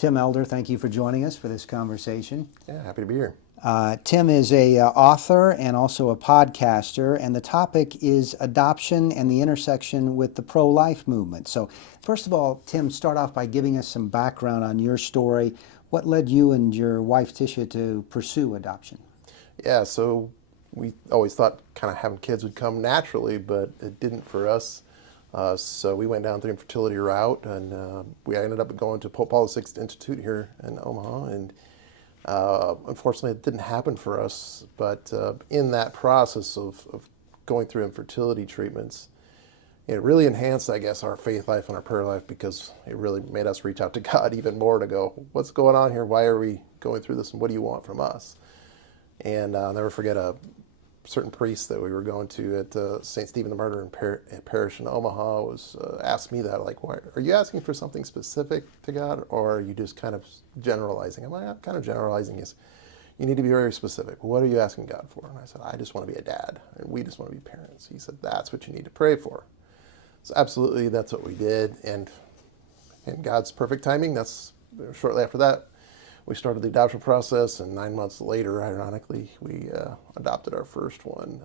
Tim Elder, thank you for joining us for this conversation. Yeah, happy to be here. Tim is a author and also a podcaster, and the topic is adoption and the intersection with the pro-life movement. So first of all, Tim, start off by giving us some background on your story. What led you and your wife Tisha to pursue adoption? Yeah, so we always thought kind of having kids would come naturally, but it didn't for us. So we went down the infertility route, and we ended up going to Pope Paul VI Institute here in Omaha, and unfortunately it didn't happen for us. But in that process of going through infertility treatments, it really enhanced, I guess, our faith life and our prayer life, because it really made us reach out to God even more to go, what's going on here? Why are we going through this, and what do you want from us? And I'll never forget a certain priest that we were going to at St. Stephen the Martyr Parish in Omaha was asked me that, like, why are you asking for something specific to God, or are you just kind of generalizing? I'm like, I'm kind of generalizing. Is you need to be very specific. What are you asking God for? And I said, I just want to be a dad, and we just want to be parents. He said, that's what you need to pray for. So absolutely, that's what we did, and in God's perfect timing, that's shortly after that, we started the adoption process, and 9 months later, ironically, we adopted our first one,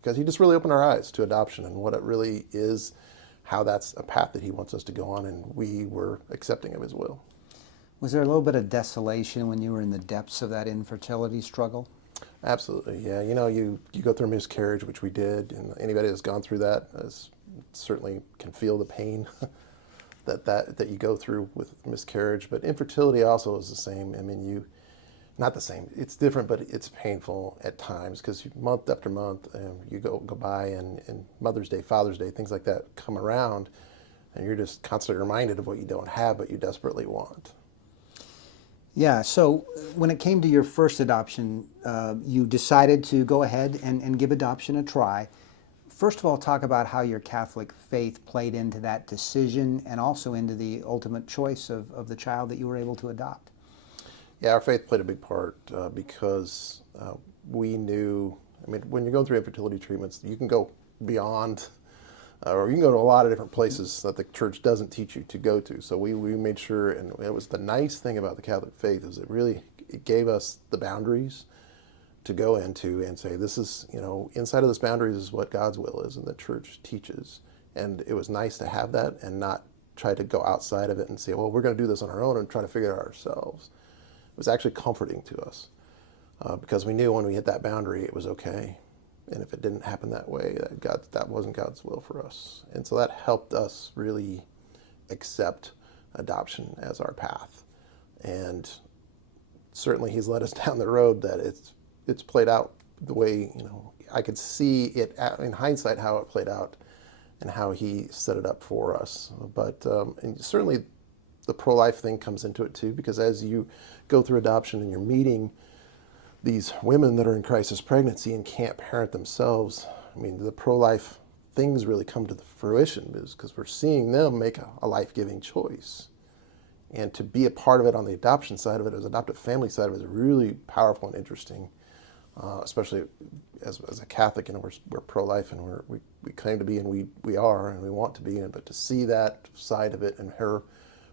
because he just really opened our eyes to adoption and what it really is, how that's a path that he wants us to go on, and we were accepting of his will. Was there a little bit of desolation when you were in the depths of that infertility struggle? Absolutely, yeah. You know, you go through miscarriage, which we did, and anybody that's gone through that certainly can feel the pain that you go through with miscarriage. But infertility also is the same. I mean, not the same. It's different, but it's painful at times, because month after month, you go by, and Mother's Day, Father's Day, things like that come around, and you're just constantly reminded of what you don't have, but you desperately want. Yeah, so when it came to your first adoption, you decided to go ahead and give adoption a try. First of all, talk about how your Catholic faith played into that decision and also into the ultimate choice of the child that you were able to adopt. Yeah, our faith played a big part, because we knew, I mean, when you're going through infertility treatments, you can go beyond, or you can go to a lot of different places that the church doesn't teach you to go to. So we made sure, and it was the nice thing about the Catholic faith, is it gave us the boundaries to go into and say, this is, inside of this boundaries is what God's will is, and the church teaches. And it was nice to have that and not try to go outside of it and say, well, we're going to do this on our own and try to figure it out ourselves. It was actually comforting to us, because we knew when we hit that boundary, it was okay. And if it didn't happen that way, that wasn't God's will for us. And so that helped us really accept adoption as our path. And certainly he's led us down the road that it's played out the way, I could see it in hindsight how it played out and how he set it up for us. But and certainly the pro-life thing comes into it too, because as you go through adoption and you're meeting these women that are in crisis pregnancy and can't parent themselves, I mean, the pro-life things really come to the fruition, because we're seeing them make a life-giving choice. And to be a part of it on the adoption side of it, as adoptive family side of it, is really powerful and interesting. Especially as a Catholic, we're pro-life, and we claim to be, and we are, and we want to be. But to see that side of it and her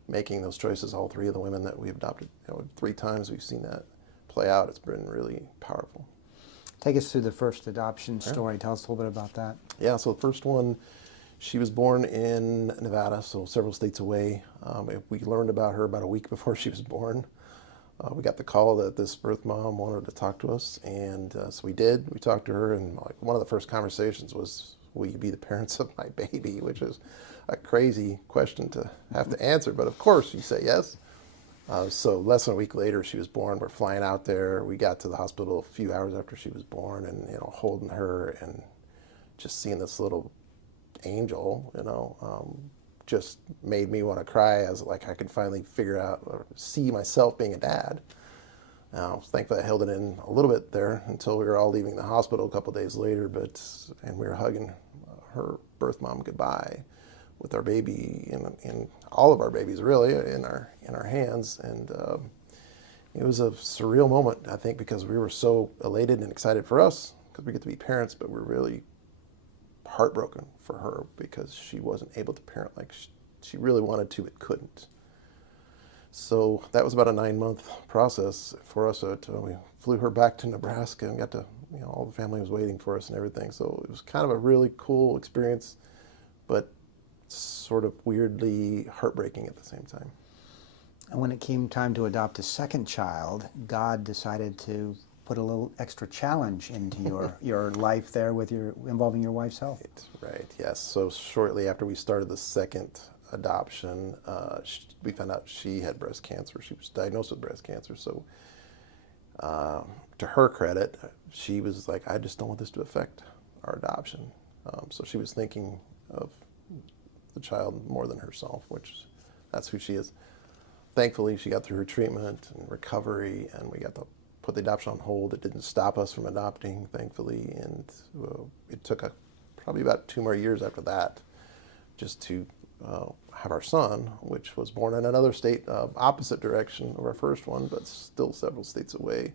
making those choices, all three of the women that we've adopted, 3 times we've seen that play out. It's been really powerful. Take us through the first adoption story. Tell us a little bit about that. Yeah, so the first one, she was born in Nevada, so several states away. We learned about her about a week before she was born. We got the call that this birth mom wanted to talk to us, and so we did. We talked to her, and one of the first conversations was, will you be the parents of my baby? Which is a crazy question to have to answer, but of course you say yes. So less than a week later, she was born. We're flying out there. We got to the hospital a few hours after she was born, and holding her and just seeing this little angel, just made me want to cry, as like I could finally figure out or see myself being a dad. Thankfully I held it in a little bit there until we were all leaving the hospital a couple of days later, and we were hugging her birth mom goodbye with our baby, and all of our babies really in our hands. And it was a surreal moment, I think, because we were so elated and excited for us because we get to be parents, but we're really heartbroken for her because she wasn't able to parent like she really wanted to, but couldn't. So that was about a 9-month process for us. We flew her back to Nebraska and got to, all the family was waiting for us and everything. So it was kind of a really cool experience, but sort of weirdly heartbreaking at the same time. And when it came time to adopt a second child, God decided to put a little extra challenge into your life there with involving your wife's health. Right, yes. So shortly after we started the second adoption, we found out she had breast cancer. She was diagnosed with breast cancer. So to her credit, she was like, I just don't want this to affect our adoption. So she was thinking of the child more than herself, which that's who she is. Thankfully, she got through her treatment and recovery, and we got to put the adoption on hold. It didn't stop us from adopting, thankfully, and it took probably about 2 more years after that just to have our son, which was born in another state, opposite direction of our first one, but still several states away.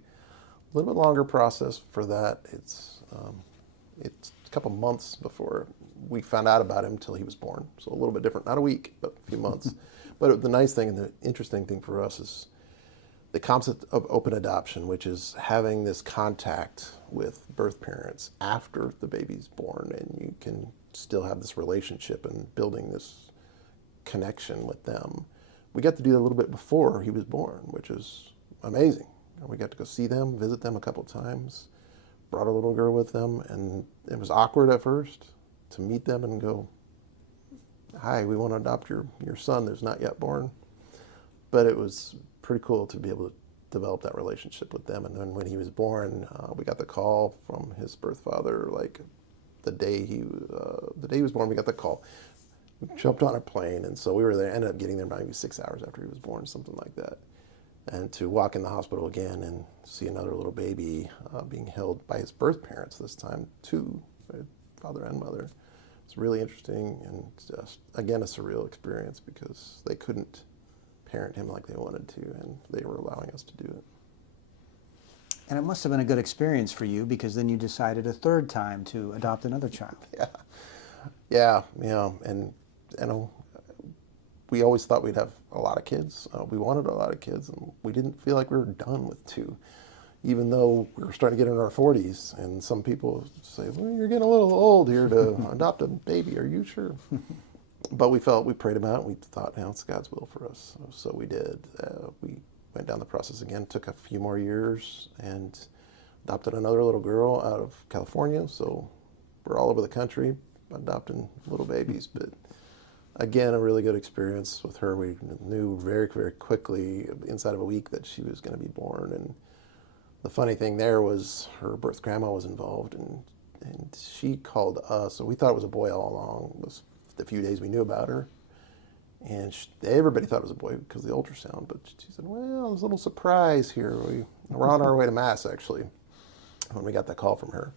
A little bit longer process for that. It's a couple months before we found out about him until he was born. So a little bit different, not a week, but a few months. But the nice thing and the interesting thing for us is the concept of open adoption, which is having this contact with birth parents after the baby's born, and you can still have this relationship and building this connection with them. We got to do that a little bit before he was born, which is amazing. And we got to go see them, visit them a couple times, brought a little girl with them, and it was awkward at first to meet them and go, hi, we want to adopt your son who's not yet born. But it was pretty cool to be able to develop that relationship with them. And then when he was born, we got the call from his birth father, like the day he was born, we got the call. We jumped on a plane, and so we were there, ended up getting there maybe 6 hours after he was born, something like that. And to walk in the hospital again and see another little baby being held by his birth parents this time, too, father and mother. It's really interesting and just, again, a surreal experience because they couldn't parent him like they wanted to, and they were allowing us to do it. And it must have been a good experience for you because then you decided a third time to adopt another child. Yeah, and we always thought we'd have a lot of kids. We wanted a lot of kids, and we didn't feel like we were done with 2. Even though we were starting to get in our 40s, and some people say, well, you're getting a little old here to adopt a baby, are you sure? But we prayed about it, and we thought, it's God's will for us. So we did. We went down the process again, took a few more years, and adopted another little girl out of California. So we're all over the country adopting little babies. But again, a really good experience with her. We knew very, very quickly, inside of a week, that she was going to be born. And the funny thing there was her birth grandma was involved, and she called us. So we thought it was a boy all along. It was the few days we knew about her. And everybody thought it was a boy because of the ultrasound. But she said, well, there's a little surprise here. We're on our way to Mass, actually, when we got that call from her.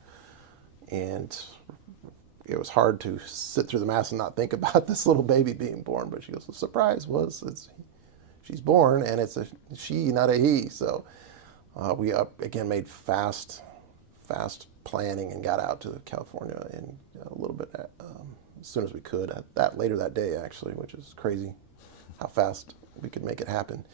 And it was hard to sit through the Mass and not think about this little baby being born. But she goes, the surprise was she's born, and it's a she, not a he. So we again made fast planning and got out to California in a little bit as soon as we could. Later that day, actually, which is crazy how fast we could make it happen.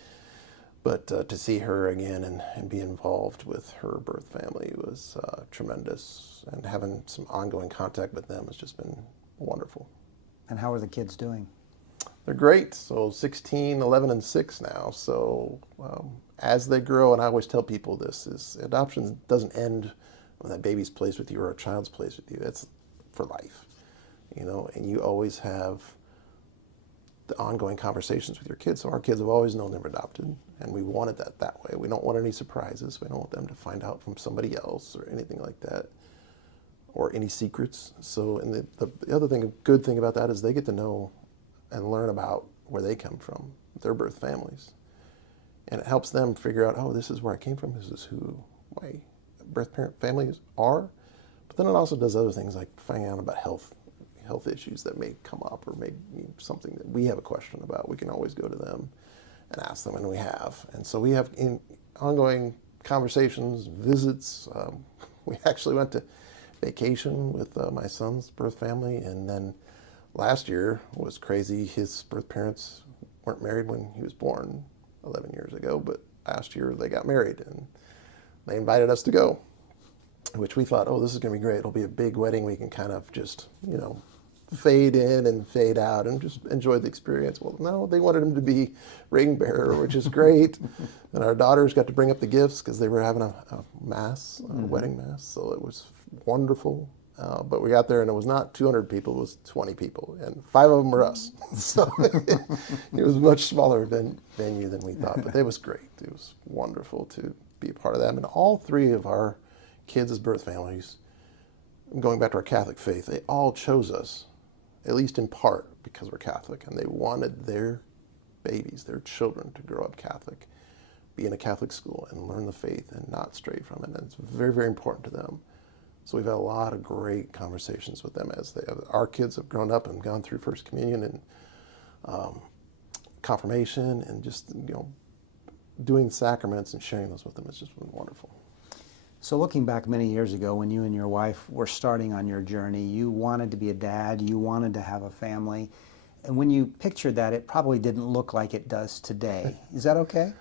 But to see her again and be involved with her birth family was tremendous, and having some ongoing contact with them has just been wonderful. And how are the kids doing? They're great. So 16, 11, and 6 now. So as they grow, and I always tell people this, is adoption doesn't end when that baby's placed with you or a child's placed with you. It's for life, and you always have the ongoing conversations with your kids. So our kids have always known they're adopted, and we wanted that way. We don't want any surprises. We don't want them to find out from somebody else or anything like that, or any secrets. So, and the other thing, a good thing about that is they get to know and learn about where they come from, their birth families. And it helps them figure out, oh, this is where I came from, this is who my birth parent families are. But then it also does other things like finding out about health issues that may come up, or may be something that we have a question about. We can always go to them and ask them, and we have. And so we have ongoing conversations, visits. We actually went to vacation with my son's birth family, and then last year was crazy. His birth parents weren't married when he was born, 11 years ago, but last year they got married and they invited us to go, which we thought, oh, this is going to be great. It'll be a big wedding. We can kind of just, fade in and fade out and just enjoy the experience. Well, no, they wanted him to be ring bearer, which is great. And our daughters got to bring up the gifts because they were having a mass, a wedding mass. So it was wonderful. But we got there and it was not 200 people, it was 20 people. And 5 of them were us. So it was a much smaller venue than we thought. But it was great. It was wonderful to be a part of that. And all 3 of our kids' birth families, going back to our Catholic faith, they all chose us, at least in part because we're Catholic, and they wanted their babies, their children, to grow up Catholic, be in a Catholic school and learn the faith and not stray from it. And it's very, very important to them. So we've had a lot of great conversations with them as our kids have grown up and gone through First Communion and confirmation and just, doing sacraments and sharing those with them. It's just been wonderful. So looking back many years ago when you and your wife were starting on your journey, you wanted to be a dad, you wanted to have a family. And when you pictured that, it probably didn't look like it does today. Is that okay?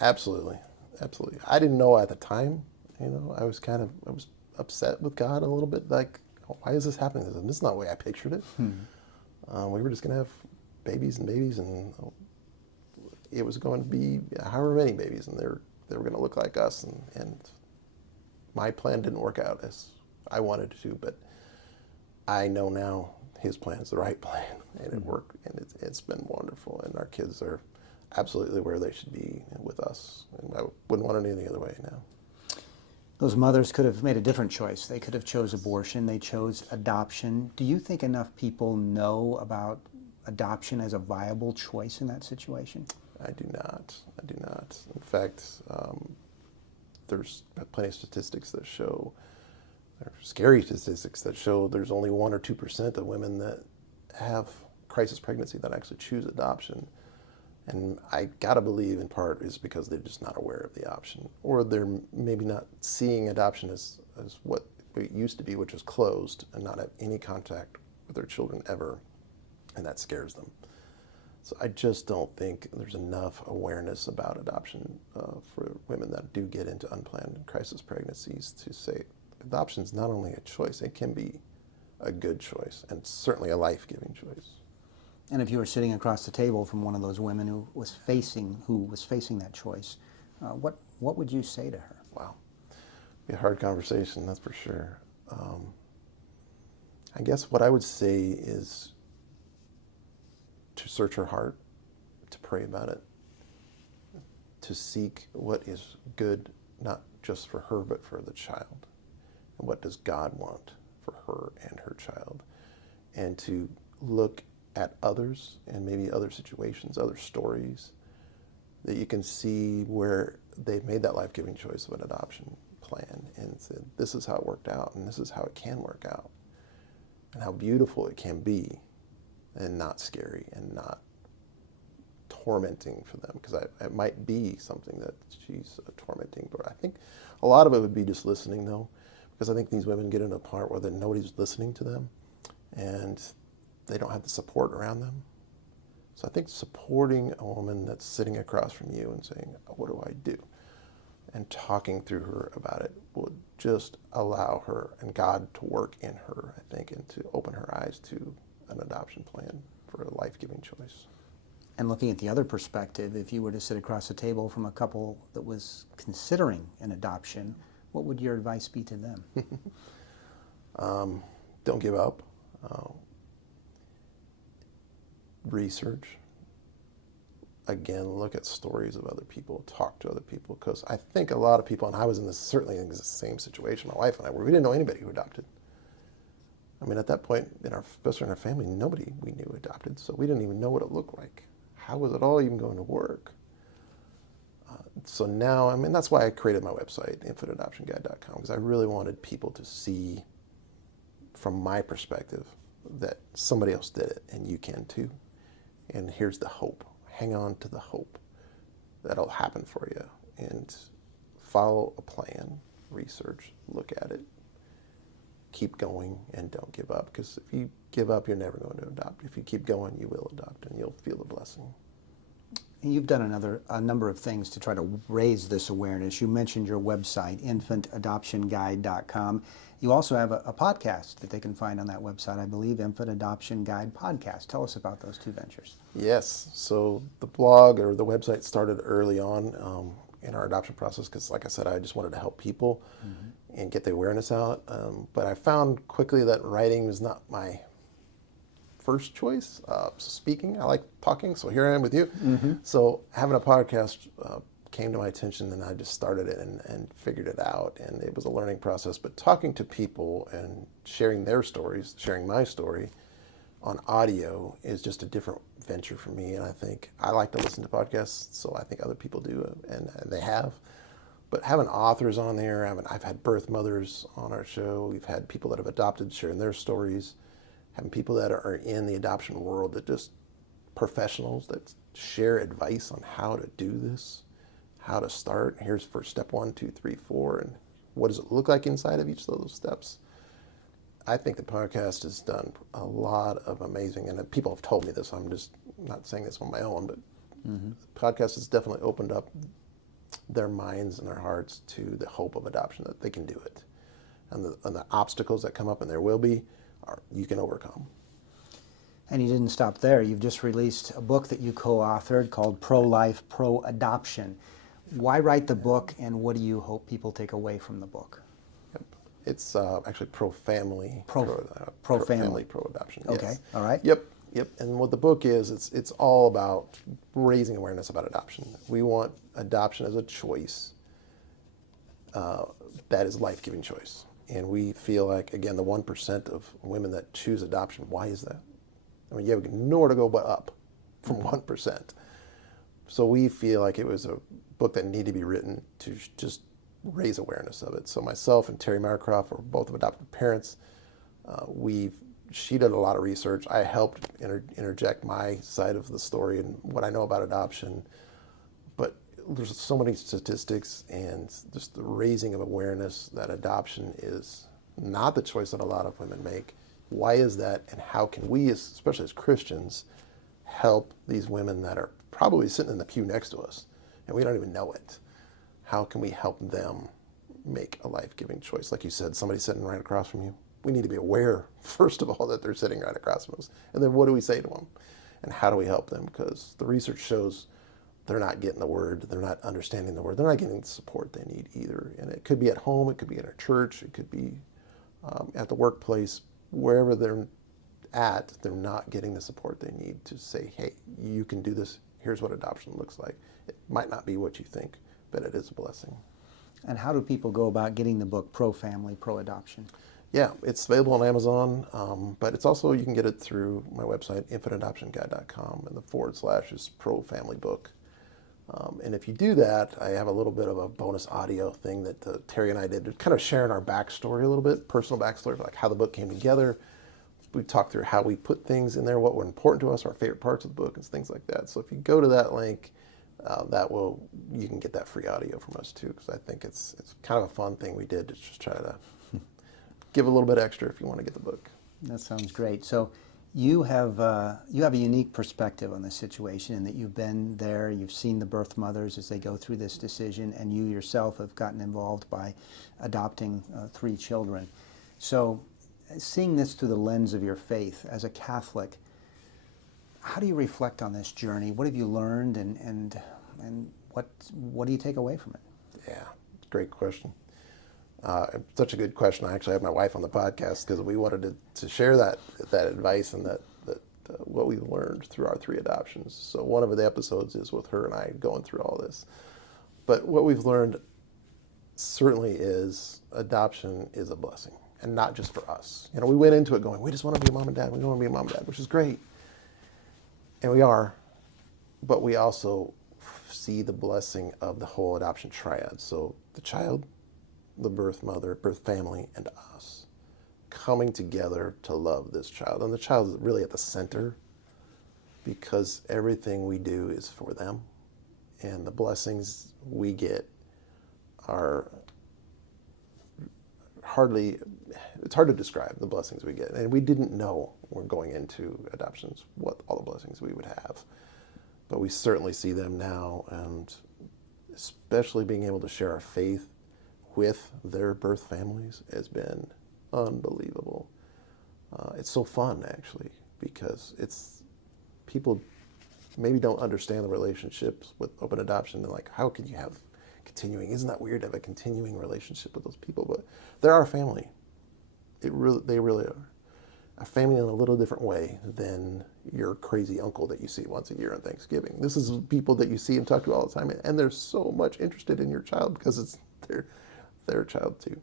Absolutely. Absolutely. I didn't know at the time, I was upset with God a little bit, like, why is this happening? This is not the way I pictured it. We were just going to have babies, and it was going to be however many babies, and they were going to look like us, and my plan didn't work out as I wanted it to, but I know now his plan is the right plan, and it worked, and it's been wonderful, and our kids are absolutely where they should be with us, and I wouldn't want it any other way now. Those mothers could have made a different choice. They could have chose abortion. They chose adoption. Do you think enough people know about adoption as a viable choice in that situation? I do not. In fact, there's plenty of statistics that show, or scary statistics that show there's only 1 or 2% of women that have crisis pregnancy that actually choose adoption. And I gotta believe in part is because they're just not aware of the option, or they're maybe not seeing adoption as what it used to be, which was closed and not have any contact with their children ever, and that scares them. So I just don't think there's enough awareness about adoption for women that do get into unplanned crisis pregnancies to say adoption is not only a choice, it can be a good choice and certainly a life-giving choice. And if you were sitting across the table from one of those women who was facing that choice, what would you say to her? Wow, it'd be a hard conversation, that's for sure. I guess what I would say is to search her heart, to pray about it, to seek what is good, not just for her, but for the child. And what does God want for her and her child? And to look at others and maybe other situations, other stories, that you can see where they've made that life-giving choice of an adoption plan and said, this is how it worked out and this is how it can work out and how beautiful it can be and not scary and not tormenting for them, because it might be something that she's tormenting. But I think a lot of it would be just listening, though, because I think these women get in a part where nobody's listening to them and they don't have the support around them. So I think supporting a woman that's sitting across from you and saying, what do I do? And talking through her about it would just allow her and God to work in her, I think, and to open her eyes to an adoption plan for a life-giving choice. And looking at the other perspective, if you were to sit across the table from a couple that was considering an adoption, what would your advice be to them? Don't give up. Research. Again, look at stories of other people, talk to other people, because I think a lot of people, and I was certainly in the same situation, my wife and I, where we didn't know anybody who adopted. I mean, at that point, especially in our family, nobody we knew adopted, so we didn't even know what it looked like. How was it all even going to work? So now, I mean, that's why I created my website, infantadoptionguide.com, because I really wanted people to see, from my perspective, that somebody else did it, and you can too. And here's the hope. Hang on to the hope that'll happen for you, and follow a plan, research, look at it, keep going, and don't give up, because if you give up, you're never going to adopt. If you keep going, you will adopt, and you'll feel the blessing. You've done a number of things to try to raise this awareness. You mentioned your website, infantadoptionguide.com. You also have a podcast that they can find on that website, I believe, Infant Adoption Guide Podcast. Tell us about those two ventures. Yes. So the blog or the website started early on in our adoption process because, like I said, I just wanted to help people and get the awareness out. But I found quickly that writing was not my first choice. So speaking, I like talking, so here I am with you. So having a podcast came to my attention, and I just started it and figured it out, and it was a learning process. But talking to people and sharing their stories, sharing my story on audio is just a different venture for me, and I think I like to listen to podcasts, so I think other people do, and they have. But having authors on there, I've had birth mothers on our show, we've had people that have adopted sharing their stories, having people that are in the adoption world that just professionals that share advice on how to do this, how to start. Here's for step 1, 2, 3, 4, and what does it look like inside of each of those steps. I think the podcast has done a lot of amazing, and people have told me this, I'm just not saying this on my own, but the podcast has definitely opened up their minds and their hearts to the hope of adoption, that they can do it. And the obstacles that come up, and there will be, you can overcome. And you didn't stop there. You've just released a book that you co-authored called Pro-Life, Pro-Adoption. Why write the book, and what do you hope people take away from the book? It's actually pro-family, pro-family, pro-adoption. Okay, yes. all right. Yep. And what the book is, it's all about raising awareness about adoption. We want adoption as a choice that is life-giving choice. And we feel like, again, the 1% of women that choose adoption, why is that? I mean, you have nowhere to go but up from 1%. So we feel like it was a book that needed to be written to just raise awareness of it. So myself and Terry Myercroft are both of adopted parents. She did a lot of research. I helped interject my side of the story and what I know about adoption. But there's so many statistics and just the raising of awareness that adoption is not the choice that a lot of women make. Why is that, and how can we, especially as Christians, help these women that are probably sitting in the pew next to us and we don't even know it? How can we help them make a life-giving choice? Like you said, somebody sitting right across from you. We need to be aware, first of all, that they're sitting right across from us. And then what do we say to them? And how do we help them? Because the research shows they're not getting the word. They're not understanding the word. They're not getting the support they need either. And it could be at home. It could be in a church. It could be at the workplace. Wherever they're at, they're not getting the support they need to say, hey, you can do this. Here's what adoption looks like. It might not be what you think, but it is a blessing. And how do people go about getting the book Pro-Family, Pro-Adoption? Yeah, it's available on Amazon, but it's also, you can get it through my website, infantadoptionguide.com, and the / is Pro-Family Book. And if you do that, I have a little bit of a bonus audio thing that Terry and I did, kind of sharing our backstory a little bit, personal backstory, like how the book came together. We talked through how we put things in there, what were important to us, our favorite parts of the book, and things like that. So if you go to that link, you can get that free audio from us too, because I think it's kind of a fun thing we did to just try to give a little bit extra if you want to get the book. That sounds great. So you have a unique perspective on this situation, in that you've been there, you've seen the birth mothers as they go through this decision, and you yourself have gotten involved by adopting 3 children. So seeing this through the lens of your faith as a Catholic, how do you reflect on this journey? What have you learned, and what do you take away from it? Yeah, great question. Such a good question. I actually had my wife on the podcast because we wanted to share that advice and that what we learned through our 3 adoptions. So one of the episodes is with her and I going through all this. But what we've learned certainly is adoption is a blessing, and not just for us. You know, we went into it going, we just want to be a mom and dad. We want to be a mom and dad, which is great. And we are, but we also see the blessing of the whole adoption triad. So the child, the birth mother, birth family, and us coming together to love this child. And the child is really at the center, because everything we do is for them. And the blessings we get are it's hard to describe the blessings we get. And we didn't know when going into adoptions what all the blessings we would have. but we certainly see them now, and especially being able to share our faith with their birth families has been unbelievable. It's so fun, actually, because people maybe don't understand the relationships with open adoption. They're like, how can you have continuing? Isn't that weird to have a continuing relationship with those people? But they're our family. They really are. A family in a little different way than your crazy uncle that you see once a year on Thanksgiving. This is people that you see and talk to all the time, and they're so much interested in your child because it's their child too.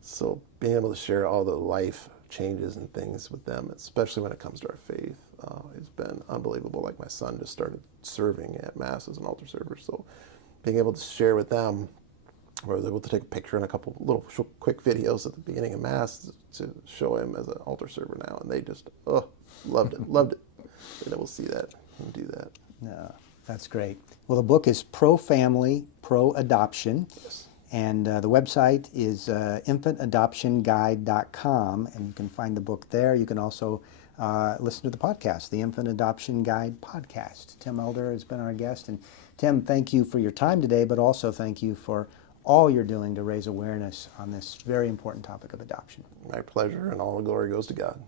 So being able to share all the life changes and things with them, especially when it comes to our faith, has been unbelievable. Like my son just started serving at Mass as an altar server, so being able to share with them, I was able to take a picture and a couple little quick videos at the beginning of Mass to show him as an altar server now, and they just loved it. Being able to see that and do that. No, that's great. Well, the book is Pro Family, Pro Adoption. Yes. And the website is infantadoptionguide.com, and you can find the book there. You can also listen to the podcast, the Infant Adoption Guide podcast. Tim Elder has been our guest. And Tim, thank you for your time today, but also thank you for all you're doing to raise awareness on this very important topic of adoption. My pleasure, and all the glory goes to God.